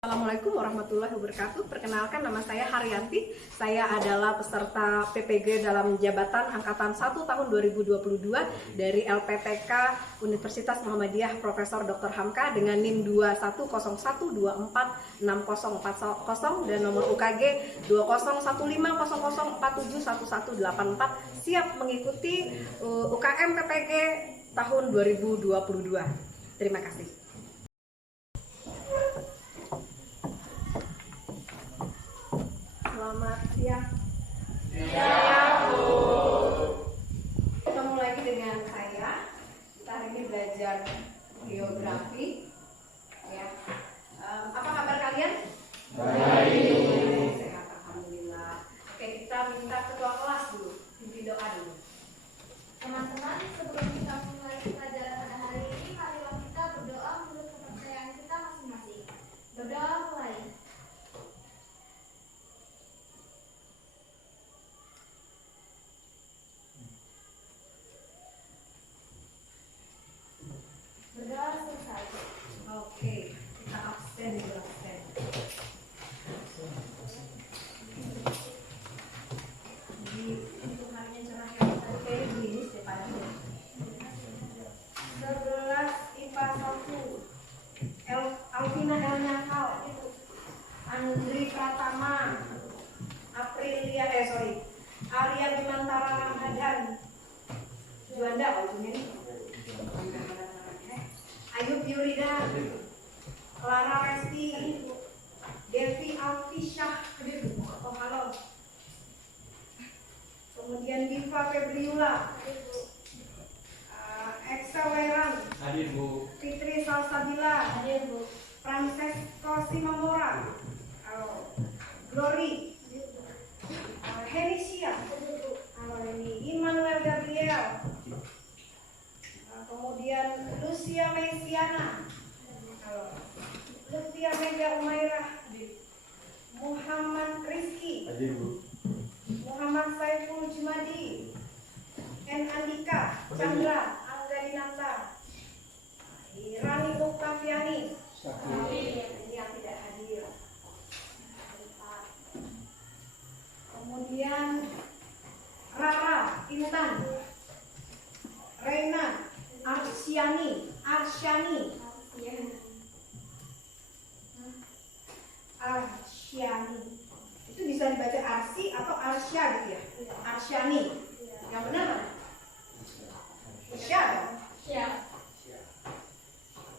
Assalamualaikum warahmatullahi wabarakatuh. Perkenalkan, nama saya Haryanti. Saya adalah peserta PPG dalam jabatan Angkatan 1 tahun 2022 dari LPTK Universitas Muhammadiyah Profesor Dr. Hamka dengan NIM 2101246040 dan nomor UKG 201500471184 siap mengikuti UKM PPG tahun 2022. Terima kasih. Selamat siang. Ketemu lagi dengan saya. Kita hari ini belajar geografi. Ya. Apa kabar kalian? Baik. Sehat, alhamdulillah. Oke, kita minta ketua kelas dulu. Pimpin doa dulu. Teman-teman, sebelum kita mulai pelajaran pada hari ini, marilah kita berdoa menurut kepercayaan kita masing-masing. Berdoa mulai. Berdoa selesai. Oke, kita absen dulu, absen. Di untuk harinya cerah yang tadi kayak begini depannya. 11 IPA 1 Alvina Elnyakal, Andri Pratama, Arya Bimantara Ramadan, Juanda ujungnya nih. Ayub Yurida, Clara Resti, Devi Alfisyah, oh halo. Kemudian Diva Febriula, Excel Weran, Hadir Bu. Fitri Salsabila, Hadir, Bu. Francesco Simamora, Glory, Henisia, Immanuel Gabriel, kemudian Lucia Mesiana, Lutfia Mega Umairah, Muhammad Rizki, Hadir Bu. Muhammad Saiful Jumadi, N. Andika, Chandra, Angga Dinata, Rani Oktaviani, ini yang tidak hadir. Kemudian Rara Intan, Reina Arsyani, itu bisa dibaca Arsi atau Arsya gitu ya? Arsyani, yang benar mana? Arsya. Siap.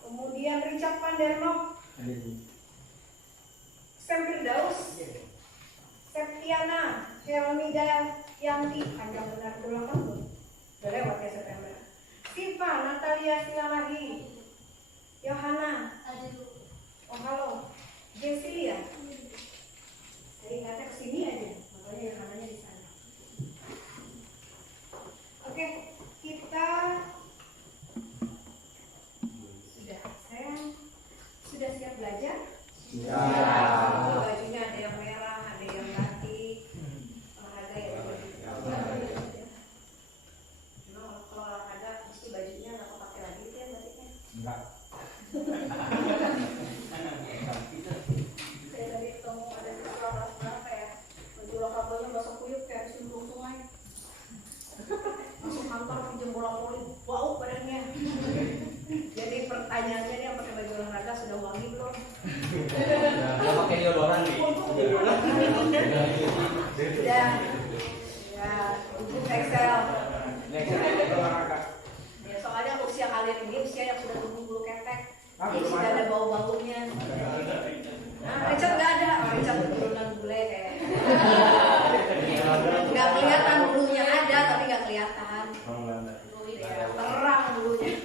Kemudian Richard Panderno, Hadir Bu. Firdaus, Septiana, Helmida Yanti, panjang benar berulang tahun, udah lewat ya September. Siva, Natalia Silalahi, Yohana, Hadir, Bu. oh halo, Jesilia. Saya ingatnya kesini aja, makanya Yohananya di sana. Oke, kita sudah siap belajar? Bajunya ada yang merah, ada yang batik, olahraga ya. Kalau olahraga mesti bajunya nggak pakai lagi kan batiknya? Enggak. Saya tadi ketemu ada siswa kelas berapa ya? Baju lokabonya basah kuyup kayak habis nyemplung sungai. Masuk kantor pinjam bola voli, bau badannya. Jadi pertanyaannya dia pakai baju olahraga sudah wangi belum? Enggak pakai deodoran nih. Sudah. Ya, untuk Excel. Ya, soalnya usia kalian ini usia yang sudah tumbuh bulu ketek. Jadi sudah ada bau-baunya. Nah, Richard nggak ada. Oh, Richard keturunan bule kayaknya. Nggak kelihatan bulunya ada, tapi nggak kelihatan. Ya, terang bulunya.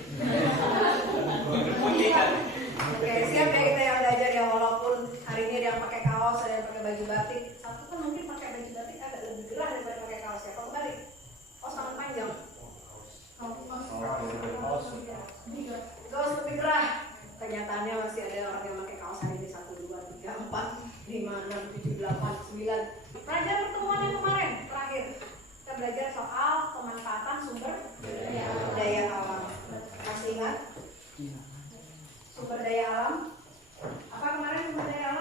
Oke, siap ya kita yang belajar ya, walaupun hari ini ada yang pakai kaos, ada yang pakai baju batik. Satu kan mungkin pakai baju batik agak lebih gerah daripada pakai kaos ya. Kalau balik, kaos sangat panjang. Kaos lebih gerah. Kenyataannya masih ada orang yang pakai kaos hari ini 1, 2, 3, 4, 5, 6, 7, 8, 9. Pelajaran pertemuan yang kemarin terakhir kita belajar soal pemanfaatan sumber daya alam. Masih ingat? Sumber daya alam. Apa kemarin sumber daya alam?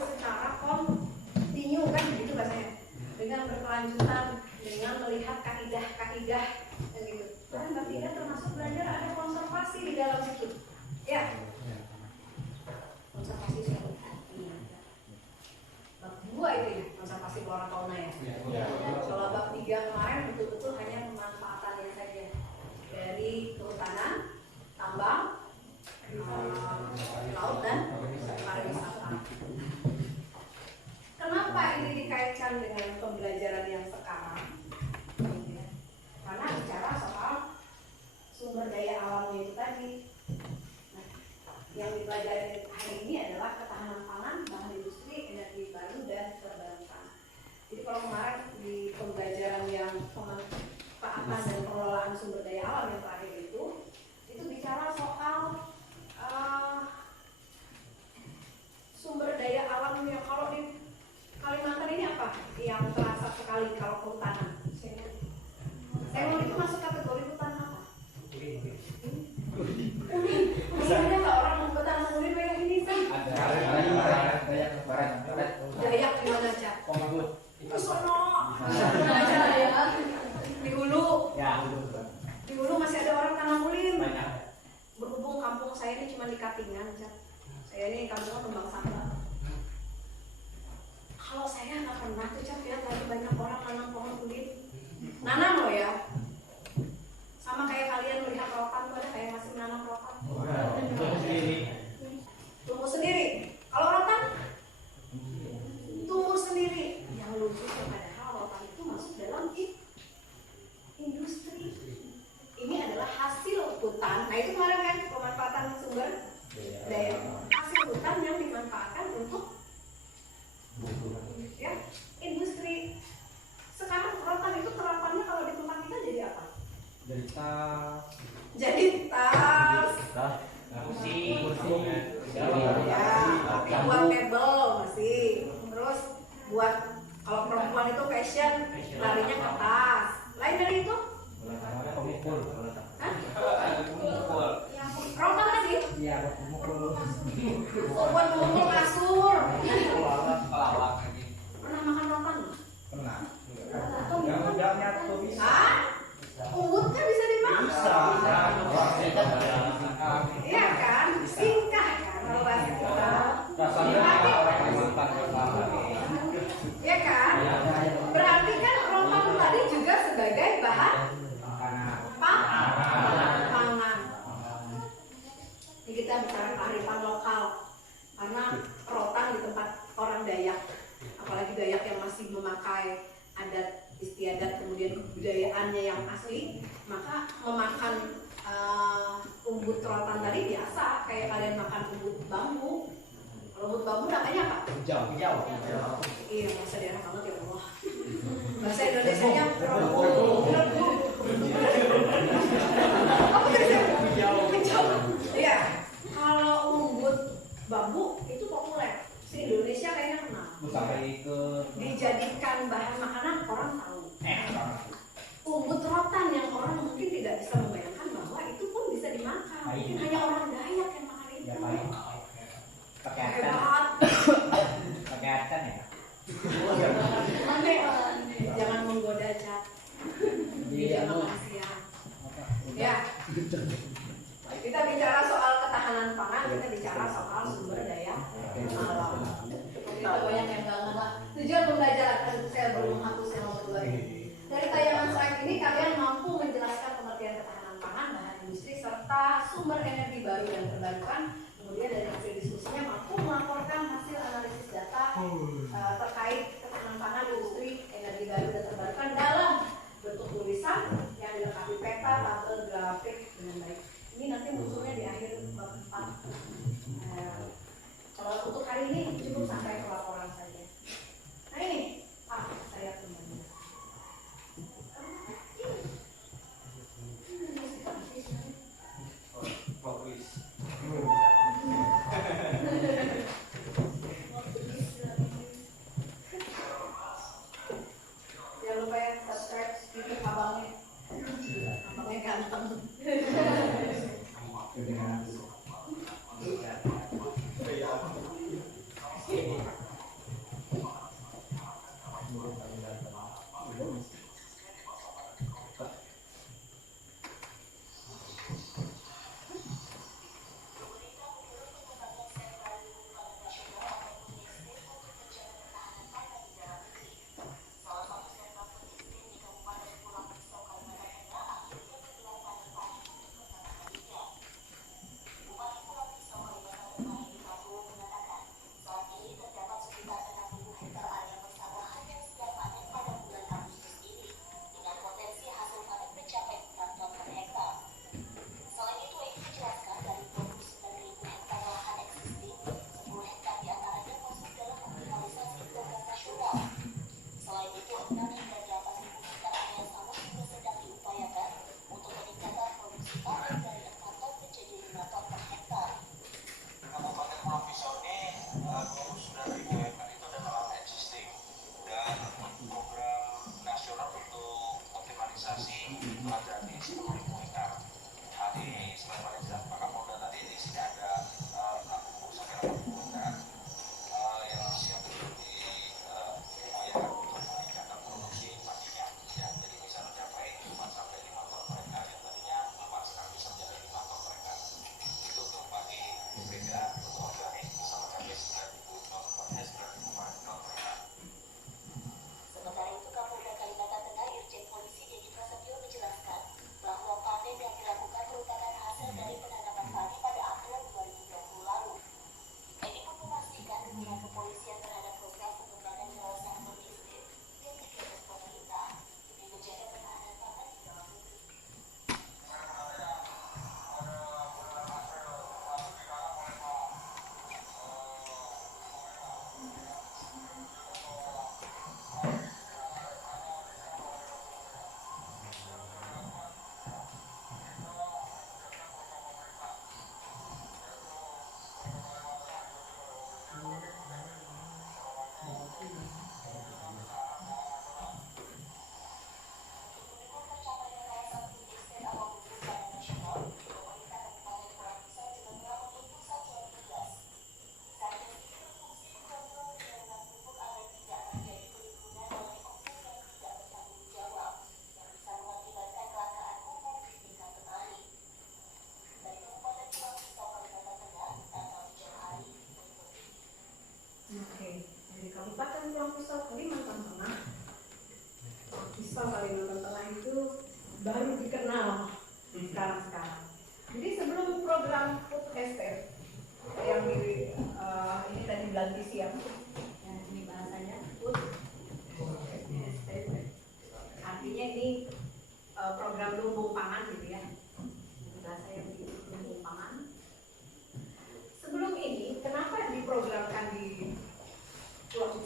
secara kontinu kan gitu bahasanya, dengan berkelanjutan, dengan melihat kaidah-kaidah dan gitu. Kan Mbak Tina termasuk belajar ada konservasi di dalam situ, ya. Konservasi suatu hati. Bab 2 itu ya, konservasi flora fauna ya. Kalau bab 3 kemarin betul-betul hanya pemanfaatannya saja dari kehutanan, tambang, laut dan pariwisata. Kenapa ini dikaitkan dengan pembelajaran yang sekarang? Karena bicara soal sumber daya alamnya itu tadi. Nah, yang dipelajari hari ini adalah ketahanan pangan, bahan industri, energi baru dan terbarukan. Jadi kalau kemarin di pembelajaran yang pemanfaatan dan pengelolaan sumber daya alam yang terakhir itu bicara soal sumber daya alam yang kalau di Kalimantan ini apa yang terasa sekali kalau kehutanan? Sengon itu masuk kategori hutan apa? Unik. Ada nggak orang mau bertanam unik kayak ini sih? Dayak gimana aja? Itu sono. Di hulu. Di hulu masih ada orang tanam ulin. Berhubung kampung saya ini cuma di Katingan, saya ini kampungnya Kembang Sangga. Kalau saya nggak pernah tuh lihat lagi banyak orang nanam pohon ulin, nanam loh ya. Sama kayak kalian melihat rotan tuh ada kayak masih menanam rotan. Tumbuh sendiri. Kalau rotan tumbuh sendiri. Yang lucu padahal rotan itu masuk dalam industri. Ini adalah hasil hutan. Nah itu kemarin kan pemanfaatan sumber daya. Hasil hutan yang dimanfaatkan untuk ya industri. Sekarang rotan itu terapannya kalau di tempat kita jadi apa? Jadi tas. Kursi. Ya, buat mebel masih. Terus buat kalau perempuan itu fashion, larinya ke tas. Lain dari itu? Hah? Rotan tadi? Iya, pemukul. Oh, buat memukul kasur. Pelawak lagi. Pernah makan rotan? Pernah. Atau Yang bukan? udangnya tuh bisa. Hah? Umbutnya bisa dimakan? Iya kan? Singkah kan kalau bahasa kita. Iya kan? Berarti kan rotan tadi juga sebagai bahan pangan. Ini kita bicara kearifan lokal. Karena rotan di tempat orang Dayak, apalagi Dayak yang masih memakai adat istiadat kemudian kebudayaannya yang asli, maka memakan umbut rotan tadi biasa kayak kalian makan umbut bambu. Kalau umbut bambu namanya apa? Hijau. Iya, bahasa daerah banget ya Allah. Bahasa Indonesianya rebuk. Apa tadi? Hijau. Iya. Kalau umbut bambu itu populer. Di Indonesia kayaknya kenal. Sampai ke Dijadikan bahan makanan orang tahu. Umbut rotan yang orang mungkin tidak bisa membayangkan bahwa itu pun bisa dimakan. Mungkin hanya orang Dayak yang makan itu. pakai Hebat. acan ya. Aneh. Jangan menggoda Cat. Iya, Jangan kasihan. Ya. Kita bicara soal ketahanan pangan, kita bicara soal sumber daya alam. Kita banyak yang nggak ngerti. Tujuan pembelajaran saya belum hapus yang nomor 2 ini. Dari tayangan slide ini kalian mampu menjelaskan pengertian ketahanan pangan, bahan industri serta sumber energi baru dan terbarukan. Kemudian dari hasil diskusinya mampu melaporkan hasil analisis data terkait ketahanan pangan, industri, energi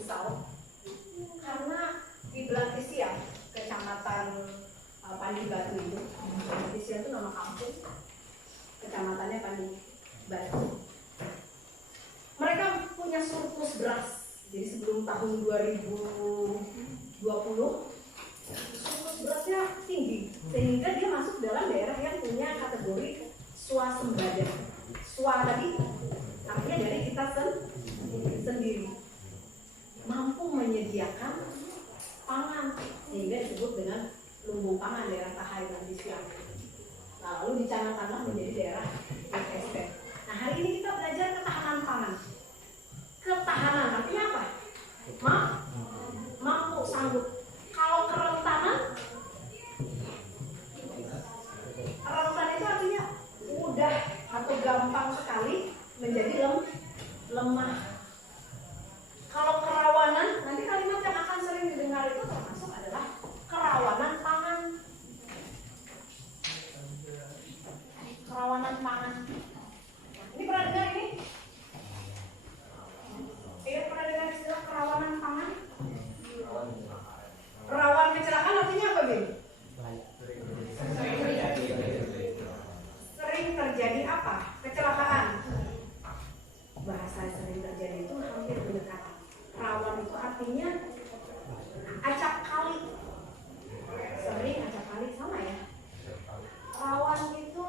risau karena di Belantisia, kecamatan Pandi Batu itu. Belantisia itu nama kampung, kecamatannya Pandi Batu. Mereka punya surplus beras. Jadi sebelum tahun 2020 surplus berasnya tinggi, sehingga dia masuk dalam daerah yang punya kategori swasembada. Swa tadi artinya dari kita sendiri, mampu menyediakan pangan, sehingga disebut dengan lumbung pangan daerah Tahai Belantisia. Nah, lalu dicanangkanlah menjadi daerah FSP. Nah, hari ini kita belajar ketahanan pangan. Ketahanan artinya apa? Mampu, sanggup. Kalau kerentanan itu artinya mudah atau gampang sekali menjadi lemah. Kalau kerawanan, nanti kalimat yang akan sering didengar itu termasuk adalah kerawanan pangan. Kerawanan pangan. Ini pernah dengar ini? Pernah dengar istilah kerawanan pangan? Rawan kecelakaan artinya apa, Bin? Sering terjadi apa? Kecelakaan. Bahasa sering terjadi itu hampir berdekatan. Rawan itu artinya acap kali. Sering acap kali sama ya. Rawan itu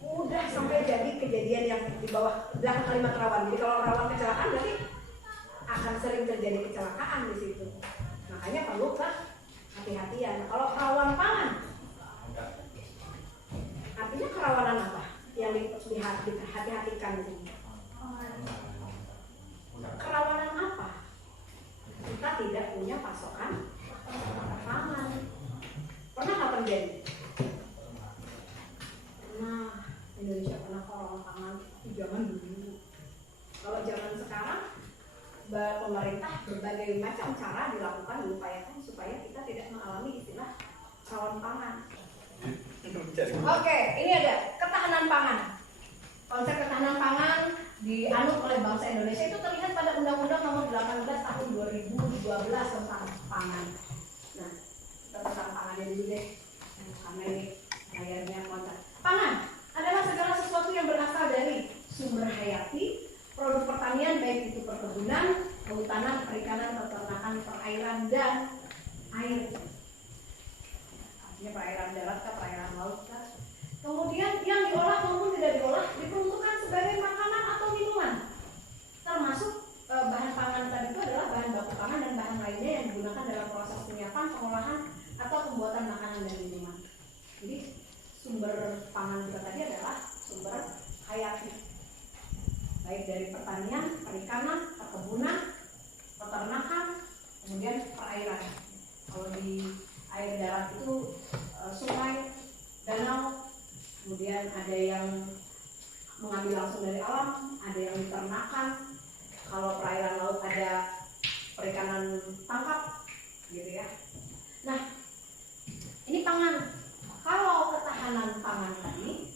mudah sampai jadi kejadian yang di bawah belakang kalimat rawan. Jadi kalau rawan kecelakaan berarti akan sering terjadi kecelakaan di situ. Makanya perlu hati-hatian. Kalau rawan pangan, artinya kerawanan apa yang dihati-hatikan di sini? Kerawanan apa? Kita tidak punya pasokan pangan. Pernah nggak terjadi? Nah, Indonesia pernah kerawanan pangan di zaman dulu. Kalau zaman sekarang, pemerintah berbagai macam cara dilakukan, diupayakan supaya kita tidak mengalami istilah rawan pangan. Oke, ini ada ketahanan pangan. Konsep ketahanan pangan dianut oleh bangsa Indonesia itu terlihat pada Undang-Undang Nomor 18 Tahun 2012 tentang pangan. Nah, kita tentang pangannya dulu deh, karena ini layarnya kontrak. Pangan adalah segala sesuatu yang berasal dari sumber hayati, produk pertanian baik itu perkebunan, kehutanan, perikanan, peternakan, perairan, dan air. Artinya perairan darat, perairan laut. Kemudian yang diolah maupun tidak diolah diperuntukkan sebagai makanan atau minuman. Termasuk bahan pangan tadi itu adalah bahan baku pangan dan bahan lainnya yang digunakan dalam proses penyiapan, pengolahan, atau pembuatan makanan dan minuman. Jadi sumber pangan kita tadi adalah sumber hayati, baik dari pertanian, perikanan, perkebunan, peternakan, kemudian perairan. Kalau di air darat itu sungai, danau, kemudian ada yang mengambil langsung dari alam, ada yang diternakan. Kalau perairan laut ada perikanan tangkap, gitu ya. Nah, ini pangan. Kalau ketahanan pangan tadi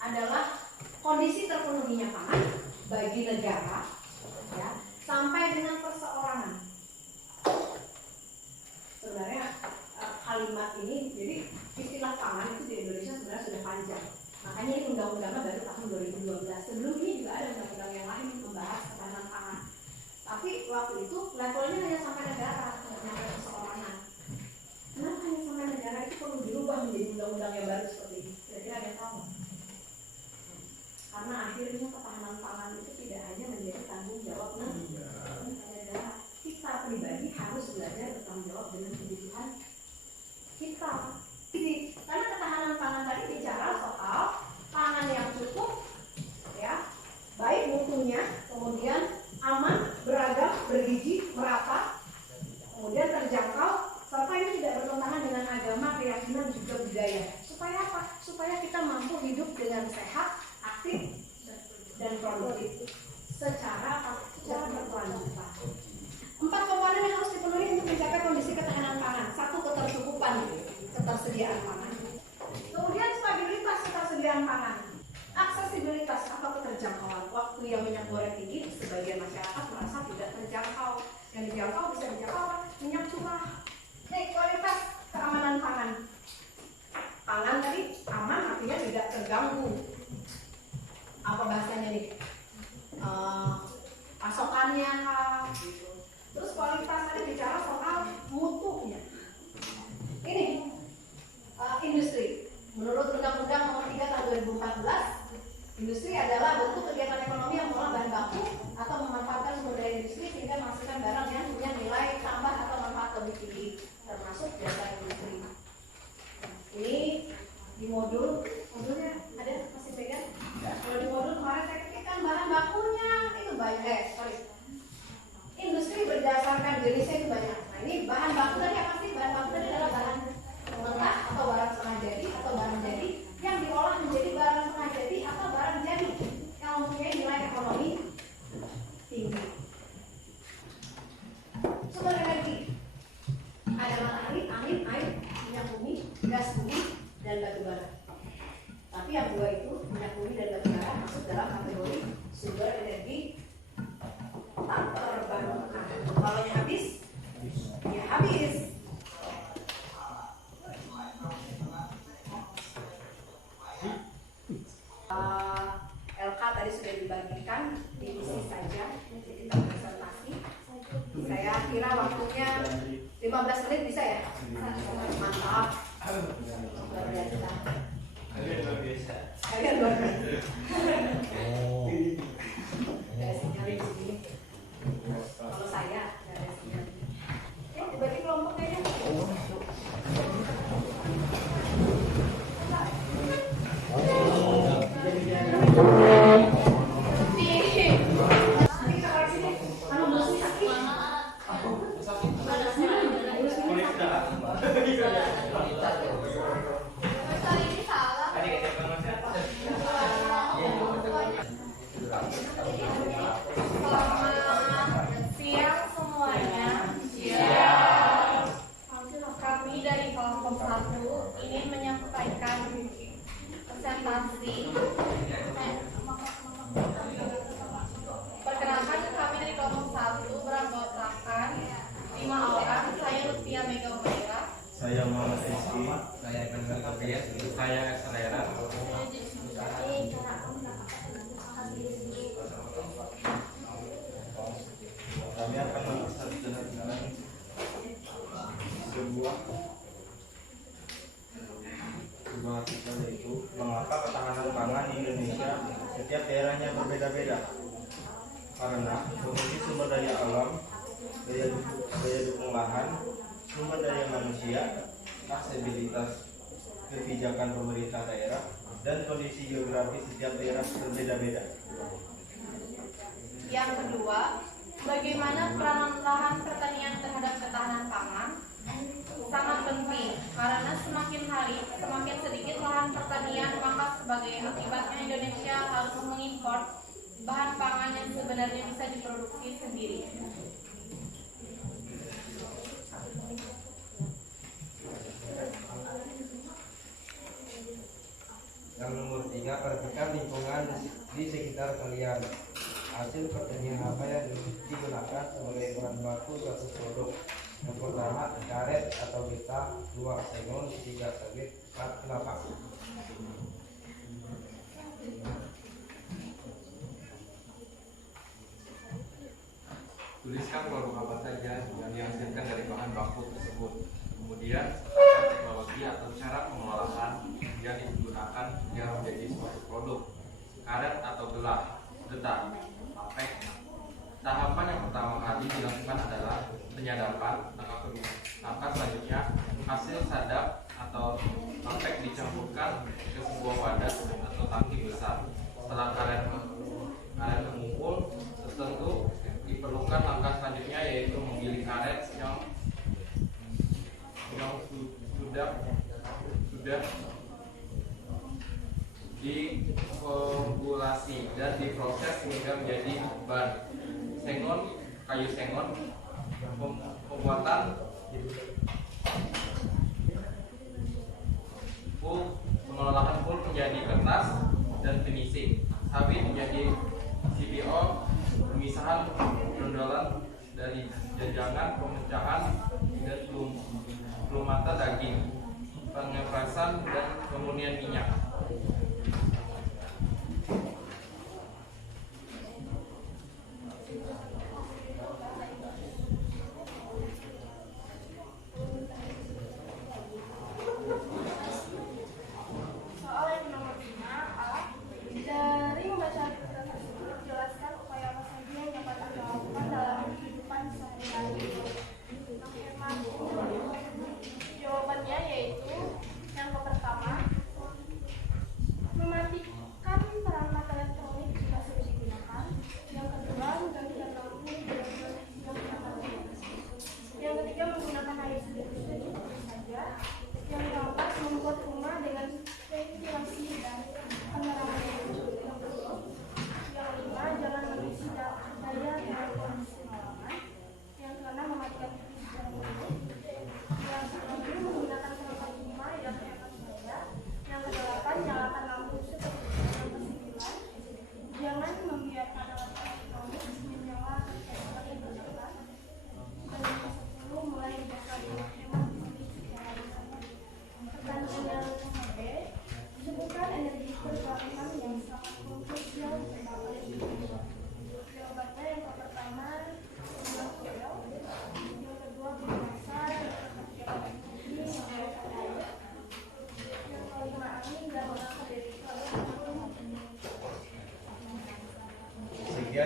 adalah kondisi terpenuhinya pangan bagi negara, ya, sampai dengan perseorangan. Sebenarnya kalimat ini, jadi istilah pangan itu di Indonesia sebenarnya sudah panjang. Makanya ini undang-undangnya baru tahun 2012. Sebelum ini juga ada undang-undang yang lain membahas ketahanan pangan. Tapi waktu itu levelnya hanya sampai negara, tidak sampai perseorangan. Kenapa hanya sampai negara itu perlu dirubah menjadi undang-undang yang baru seperti ini? Kira-kira ada tahu? Karena akhirnya ketahanan pangan itu tidak hanya menjadi tanggung jawab negara. Kita pribadi harus belajar bertanggung jawab dengan kebutuhan kita. Karena ketahanan pangan tadi bicara soal pangan yang cukup, ya, baik mutunya, kemudian aman, beragam, bergizi, merata, kemudian terjangkau, serta ini tidak bertentangan dengan agama, keyakinan, juga budaya. Supaya apa? Supaya kita mampu hidup dengan sehat, aktif, dan produktif secara berkelanjutan. 4 komponen yang harus dipenuhi untuk mencapai kondisi ketahanan pangan. 1, ketercukupan, ketersediaan pangan. Kemudian stabilitas ketersediaan pangan. Aksesibilitas atau keterjangkauan. Waktu waktu yang minyak goreng tinggi, sebagian masyarakat merasa tidak terjangkau. Yang dijangkau bisa dijangkau apa? Minyak curah. Nih, kualitas keamanan pangan. Pangan tadi aman artinya tidak terganggu. Apa bahasanya nih? Pasokannya kah? Gitu. Terus kualitas tadi bicara soal mutunya. Ini industri. Menurut Undang-Undang Nomor 3 Tahun 2014, industri adalah bentuk kegiatan ekonomi yang mengolah bahan baku atau memanfaatkan sumber daya industri sehingga menghasilkan barang yang punya nilai tambah atau manfaat lebih tinggi, termasuk jasa industri. Ini di modulnya ada masih pegang? Kalau di modul kemarin saya ketikkan bahan bakunya itu banyak. Industri berdasarkan jenisnya itu banyak. Nah ini bahan baku tadi apa sih? Bahan baku tadi adalah bahan mentah atau barang setengah jadi atau barang jadi yang diolah menjadi barang setengah jadi atau barang jadi yang mempunyai nilai ekonomi tinggi. Sumber energi ada matahari, angin, air, minyak bumi, gas bumi, dan batu bara. Tapi yang dua itu minyak bumi dan batu bara masuk dalam kategori sumber energi tak terbarukan. Kalau yang habis, ya habis. LK tadi sudah dibagikan, diisi saja kita presentasi. Saya kira waktunya 15 menit bisa ya? Mantap. Luar biasa. Kalian luar biasa. Ada sinyal di sini. Kalau saya ada sinyal. Berarti kelompok kayaknya. Perkenalkan kami dari kelompok 1 beranggotakan 5 orang. Saya Lutfia Mega Umaira. Saya Muhammad Rizky. Saya Benzer Tobias, saya Selera. Kami akan menjelaskan sebuah artikel yaitu mengapa ketahanan pangan di Indonesia setiap daerahnya berbeda-beda. Karena memiliki sumber daya alam, daya dukung lahan, sumber daya manusia, aksesibilitas kebijakan pemerintah daerah, dan kondisi geografis setiap daerah berbeda-beda. Yang kedua, bagaimana peranan lahan pertanian terhadap ketahanan pangan? Sangat penting, karena semakin hari semakin sedikit lahan pertanian, maka sebagai akibatnya Indonesia harus mengimpor bahan pangan yang sebenarnya bisa diproduksi sendiri. Yang nomor 3, perhatikan lingkungan di sekitar kalian. Hasil pertanian apa yang digunakan sebagai bahan baku suatu produk? Yang pertama, karet atau getah, 2 sengon, 3 sawit, 4 kelapa. Tuliskan produk apa saja yang dihasilkan dari bahan baku tersebut. Kemudian, katakan teknologi atau cara pengolahan yang digunakan hingga menjadi suatu produk. Karet atau getah, papek. Tahapan yang pertama kali dilakukan adalah penyadapan. Langkah selanjutnya, hasil sadap atau papek dicampurkan ke sebuah wadah atau tangki besar. Setelah karet mengumpul, tentu diperlukan langkah selanjutnya, yaitu menggiling karet yang sudah dikomulasi dan diproses hingga menjadi ban. Kayu sengon, pembuatan pengolahan pul menjadi kertas dan finishing. Sawit menjadi CBI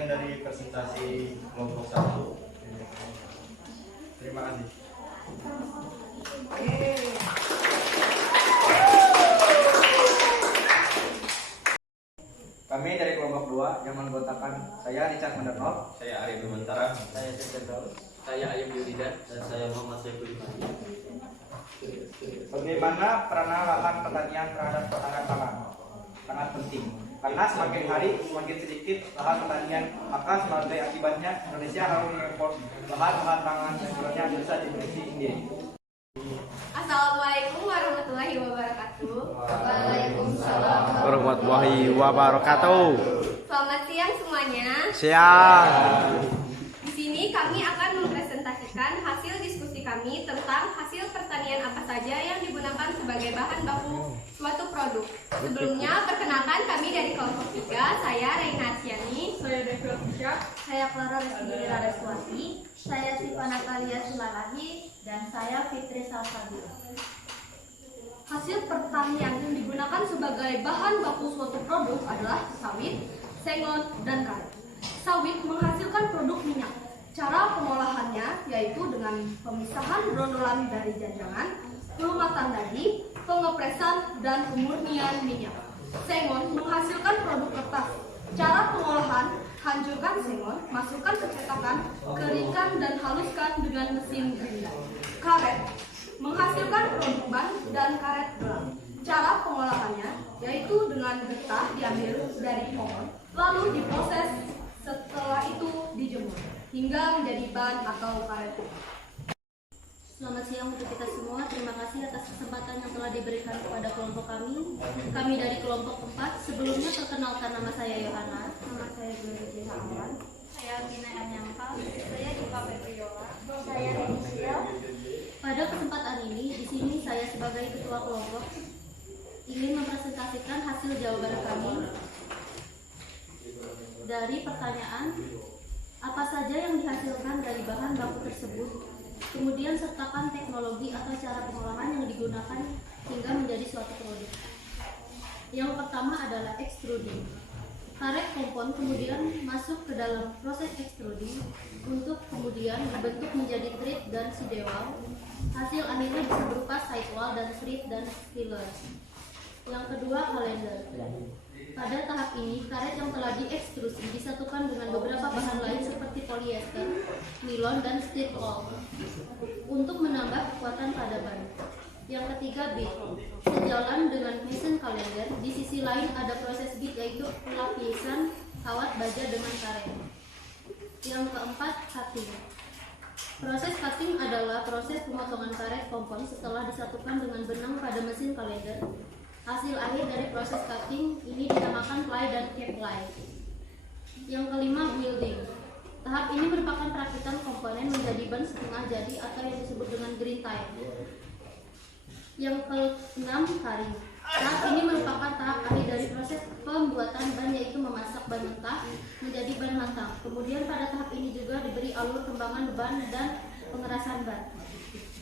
Sekian dari presentasi kelompok 1. Terima kasih. Kami dari kelompok 2 yang menganggotakan saya Richard Mandarnov, Saya Arif Bimantara. saya Cecep Daud. Saya Ayub Yuridan. Dan saya Muhammad Saiful Iman. Bagaimana peranan lahan pertanian terhadap ketahanan pangan? Sangat penting. Karena semakin hari semakin sedikit lahan pertanian, maka sebagai akibatnya Indonesia harus mengimpor bahan-bahan pangan yang sebenarnya bisa diproduksi sendiri. Assalamualaikum warahmatullahi wabarakatuh. Waalaikumsalam. Warahmatullahi wabarakatuh. Selamat siang semuanya. Siang. Di sini kami akan mempresentasikan hasil diskusi kami tentang hasil pertanian apa saja yang digunakan sebagai bahan baku suatu produk. Sebelumnya perkenalkan kami dari kelompok 3, saya Reina Arsiani, Saya Devi Ofisya. saya Clara Residiri Rareswati, saya Siva Natalia Sulalahi, dan saya Fitri Salsabila. Hasil pertanian yang digunakan sebagai bahan baku suatu produk adalah sawit, sengon, dan karet. Sawit menghasilkan produk minyak. Cara pengolahannya yaitu dengan pemisahan brondolan dari janjangan, pelumatan daging, pengepresan, dan pemurnian minyak. Sengon menghasilkan produk kertas. Cara pengolahan: hancurkan sengon, masukkan ke cetakan, keringkan dan haluskan dengan mesin grinder. Karet menghasilkan produk ban dan karet gelang. Cara pengolahannya yaitu dengan getah diambil dari pohon, lalu diproses, setelah itu dijemur hingga menjadi ban atau karet. Selamat siang untuk kita semua. Terima kasih atas kesempatan yang telah diberikan kepada kelompok kami. Kami dari kelompok 4. Sebelumnya perkenalkan, nama saya Yohana. Nama saya Gloria Jaya. Saya Tina Anyangka. Saya Dika Petriola. Saya Renisia. Pada kesempatan ini, di sini saya sebagai ketua kelompok ingin mempresentasikan hasil jawaban kami dari pertanyaan apa saja yang dihasilkan dari bahan baku tersebut. Kemudian sertakan teknologi atau cara pengolahan yang digunakan hingga menjadi suatu produk. Yang pertama adalah extruding. Karet kompon kemudian masuk ke dalam proses extruding untuk kemudian dibentuk menjadi thread dan sidewall. Hasil akhirnya bisa berupa sidewall dan thread dan filler. Yang kedua, calendar. Pada tahap ini, karet yang telah diekstrusi disatukan dengan beberapa bahan lain seperti polyester, nilon, dan styrol untuk menambah kekuatan pada ban. Yang ketiga, bead. Sejalan dengan mesin kalender, di sisi lain ada proses bead yaitu pelapisan kawat baja dengan karet. Yang keempat, cutting. Proses cutting adalah proses pemotongan karet kompon setelah disatukan dengan benang pada mesin kalender. Hasil akhir dari proses cutting ini dinamakan ply dan cap ply. Yang kelima, welding. Tahap ini merupakan perakitan komponen menjadi ban setengah jadi atau yang disebut dengan green tie. Yang keenam, cutting. Tahap ini merupakan tahap akhir dari proses pembuatan ban yaitu memasak ban mentah menjadi ban matang. Kemudian pada tahap ini juga diberi alur kembangan ban dan pengerasan ban.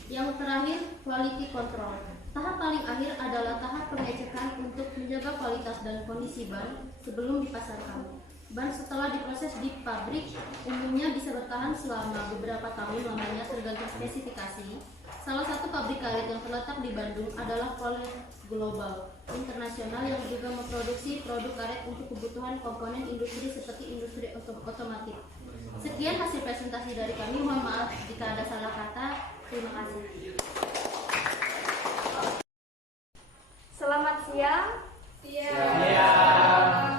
Yang terakhir, quality control. Tahap paling akhir adalah tahap pengecekan untuk menjaga kualitas dan kondisi ban sebelum dipasarkan. Ban setelah diproses di pabrik umumnya bisa bertahan selama beberapa tahun lamanya tergantung spesifikasi. Salah satu pabrik karet yang terletak di Bandung adalah Poles Global Internasional yang juga memproduksi produk karet untuk kebutuhan komponen industri seperti industri otomotif. Sekian hasil presentasi dari kami. Mohon maaf jika ada salah kata. Terima kasih. Selamat siang.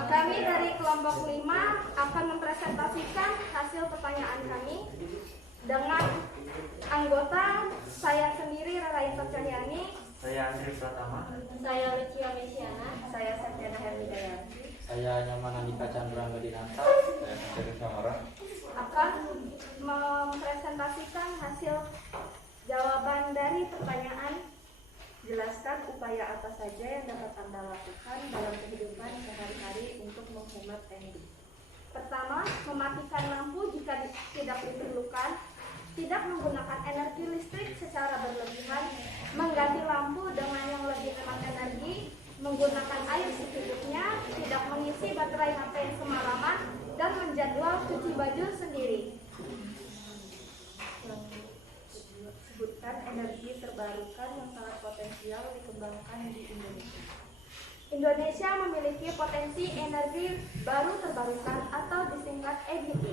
Kami dari kelompok 5 akan mempresentasikan hasil pertanyaan kami dengan anggota saya sendiri, Rara Intocaryani, Saya Andri Pratama. saya Lucia Mesiana, saya Sarjana Hermidaya, Saya Nyaman Andika Chandra Dinata. Saya Mencari Samara. akan mempresentasikan hasil jawaban dari pertanyaan. Jelaskan upaya apa saja yang dapat Anda lakukan dalam kehidupan sehari-hari untuk menghemat energi. Pertama, mematikan lampu jika tidak diperlukan, tidak menggunakan energi listrik secara berlebihan, mengganti lampu dengan yang lebih hemat energi, menggunakan air secukupnya, tidak mengisi baterai HP semalaman, dan menjaga jadwal cuci baju sendiri. Sebutkan energi terbarukan yang sangat potensial dikembangkan di Indonesia. Indonesia memiliki potensi energi baru terbarukan atau disingkat EBT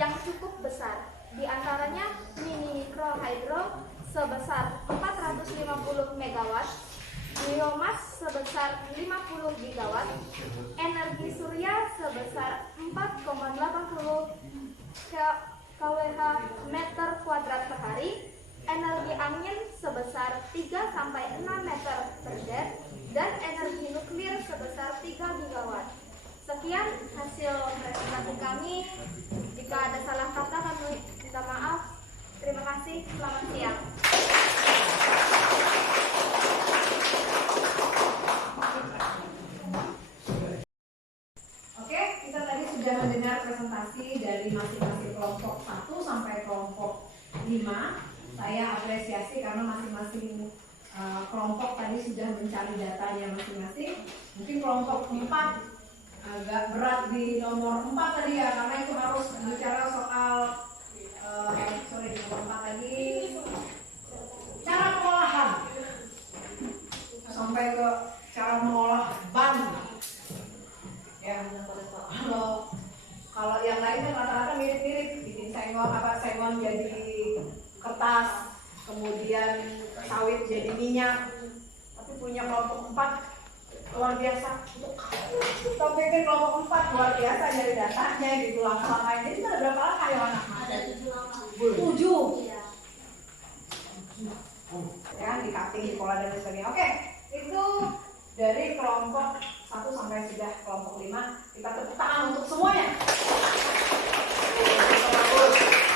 yang cukup besar. Di antaranya mini mikro hydro sebesar 450 MW, biomas sebesar 50 gigawatt, energi surya sebesar 4,80 kWh meter kuadrat per hari, energi angin sebesar 3-6 meter per jam, dan energi nuklir sebesar 3 gigawatt. Sekian hasil presentasi kami. Jika ada salah kata kami minta maaf. Terima kasih. Selamat siang. Oke, kita tadi sudah mendengar presentasi dari masing-masing kelompok 1 sampai kelompok 5. Saya apresiasi karena masing-masing kelompok tadi sudah mencari datanya masing-masing. Mungkin kelompok 4 agak berat di nomor 4 tadi ya, karena itu harus bicara soal di nomor 4 tadi cara pengolahan sampai ke cara mengolah ban. Ya, kalau yang lain kan rata-rata mirip-mirip, bikin sengon jadi kertas, kemudian sawit jadi minyak. Tapi punya kelompok 4 luar biasa. Topik kelompok 4 luar biasa dari datanya gitu, langkah-langkahnya. Jadi ada berapa langkah ya anak? Ada 7 langkah. 7. Iya. Ya, di cutting, di pola dan sebagainya. Oke, itu dari kelompok 1 sampai sudah kelompok 5. Kita tepuk tangan untuk semuanya.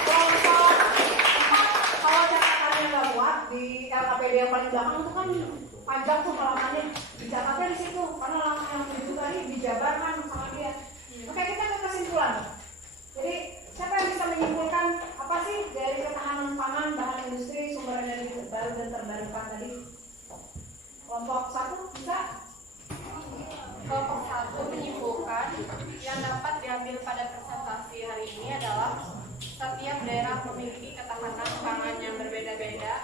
Kelompok 4, kalau catatannya nggak muat di LKPD yang paling belakang itu kan panjang tuh halamannya. Dicatatnya di situ, karena langkah yang 7 tadi dijabarkan sama dia. Oke, kita ke kesimpulan. Jadi siapa yang bisa menyimpulkan apa sih dari ketahanan pangan, bahan industri, sumber energi baru dan terbarukan tadi? Kelompok 1 bisa? Kelompok 1 menyimpulkan yang dapat diambil pada presentasi hari ini adalah setiap daerah memiliki ketahanan pangan yang berbeda-beda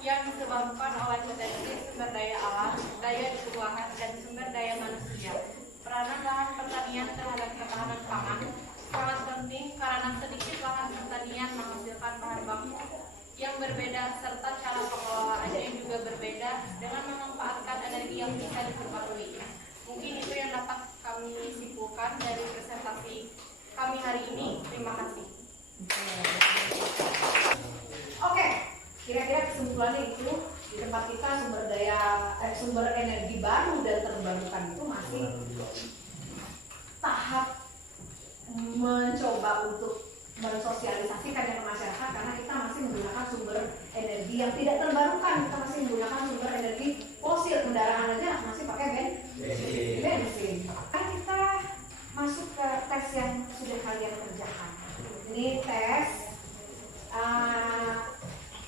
yang disebabkan oleh potensi sumber daya alam, daya dukung dan sumber daya manusia. Peranan lahan pertanian terhadap ketahanan pangan sangat penting karena sedikit lahan pertanian menghasilkan bahan baku yang berbeda serta cara pengelolaannya yang juga berbeda dengan memanfaatkan energi yang bisa diperbarui. Mungkin itu yang dapat kami simpulkan dari presentasi kami hari ini. Terima kasih. Oke, kira-kira kesimpulannya itu di tempat kita sumber energi baru dan terbarukan itu masih tahap mencoba untuk mensosialisasikannya ke masyarakat karena kita masih menggunakan sumber energi yang tidak terbarukan. Kita masih menggunakan sumber energi fosil, kendaraan aja masih pakai bensin. Kan kita masuk ke tes yang sudah kalian kerjakan. Ini tes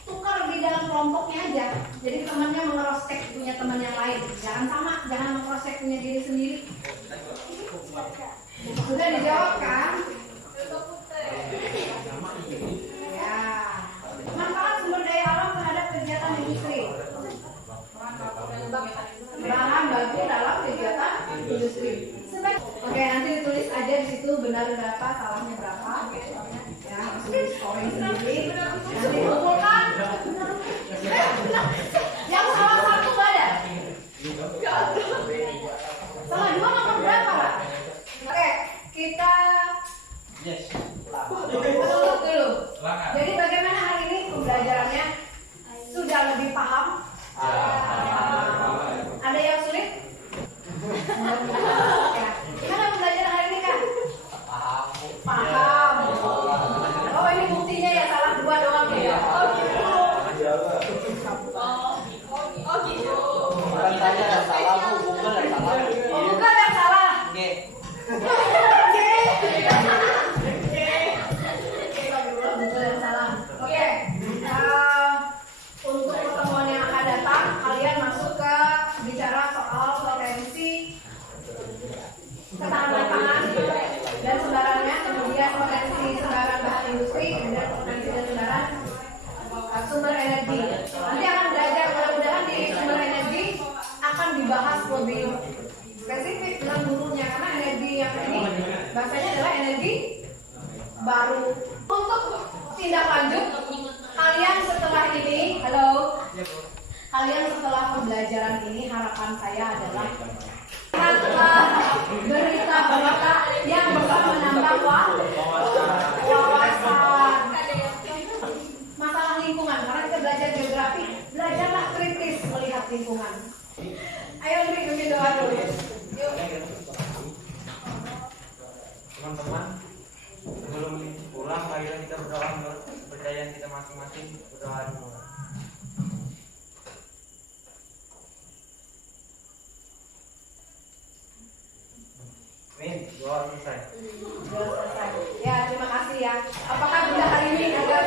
tukar di dalam kelompoknya aja. Jadi temannya mengeros cek punya teman yang lain. Jangan sama, jangan mengeros cek punya diri sendiri. Sudah dijawab kan? Ya. Manfaat sumber daya alam terhadap kegiatan industri. Bahan baku dalam kegiatan industri. Oke, nanti ditulis aja di situ benar berapa, salahnya berapa. Ya, langsung scoring sendiri. Nanti dikumpulkan. Yang salah satu ada. Salah 2 nomor berapa, Pak? Oke, kita tutup dulu. Jadi bagaimana hari ini pembelajarannya? Sudah lebih paham? Ada yang sulit? Ya. Gimana pembelajaran hari ini, Kak? Paham. Oh, ini buktinya ya salah 2 doang ya. Oh gitu. Bukan saya yang salah, Bu. Google yang salah. Bukan yang salah. Oke. Bukan yang salah. sembarang bahan industri, kemudian nanti sembarang sumber energi. Nanti akan belajar, mudah-mudahan di sumber energi akan dibahas lebih spesifik dengan gurunya, karena energi yang ini bahasanya adalah energi baru. Untuk tindak lanjut, kalian setelah ini, kalian setelah pembelajaran ini, harapan saya adalah berita-berita yang bisa menambah wawasan. Masalah lingkungan, karena kita belajar geografi, belajarlah kritis melihat lingkungan. Ayo Andri, bikin doa dulu. Yuk. Teman-teman, sebelum pulang, marilah kita berdoa menurut kepercayaan kita masing-masing. Berdoa dulu. Amin. Doa selesai. Ya, terima kasih ya. Apakah bunda hari ini ada